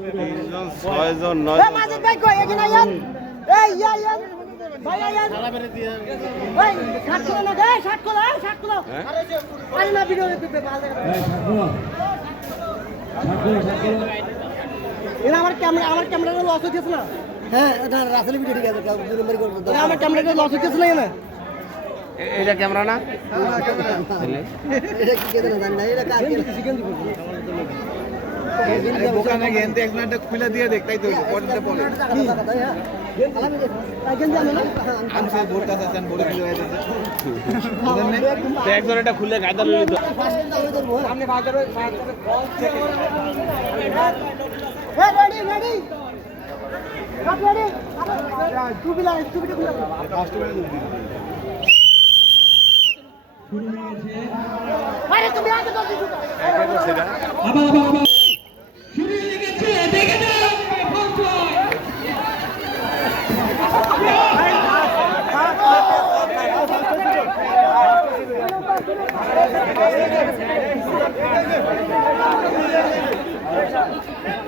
তিনজন, ছয়জন, নয় মাঝের ভাই কই এখানে আইন এই আইন ভাই আইন ভাই 60 কিলো না দে 60 কিলো 60 কিলো আরে না ভিডিও দিতে ভালো এরা আমার ক্যামেরাটা লস হচ্ছে না হ্যাঁ এটা রাসেল ভিডিও ঠিক আছে দুই নম্বরই করব আমার ক্যামেরাটা লস হচ্ছে না এটা ক্যামেরা না? এটা কি কেন জানি না এটা কার চিকেন দিব দোকানে গেন্দে একজন একটা খুলে দিয়ে দেখ তাই তো পড়তে বলে আমি সেই বোর কাছে আছেন বলে দিলে হয়ে যাচ্ছে একজন এটা খুলে গাদা লইলো তো সামনে ফাঁকা রয়ে বল থেকে রেডি রেডি সব রেডি টুবিটা খুলে ফার্স্ট আরে তুমি আগে জলদি ঢুকো আবার শুরু হয়ে গেছে দেখে নাও Hey!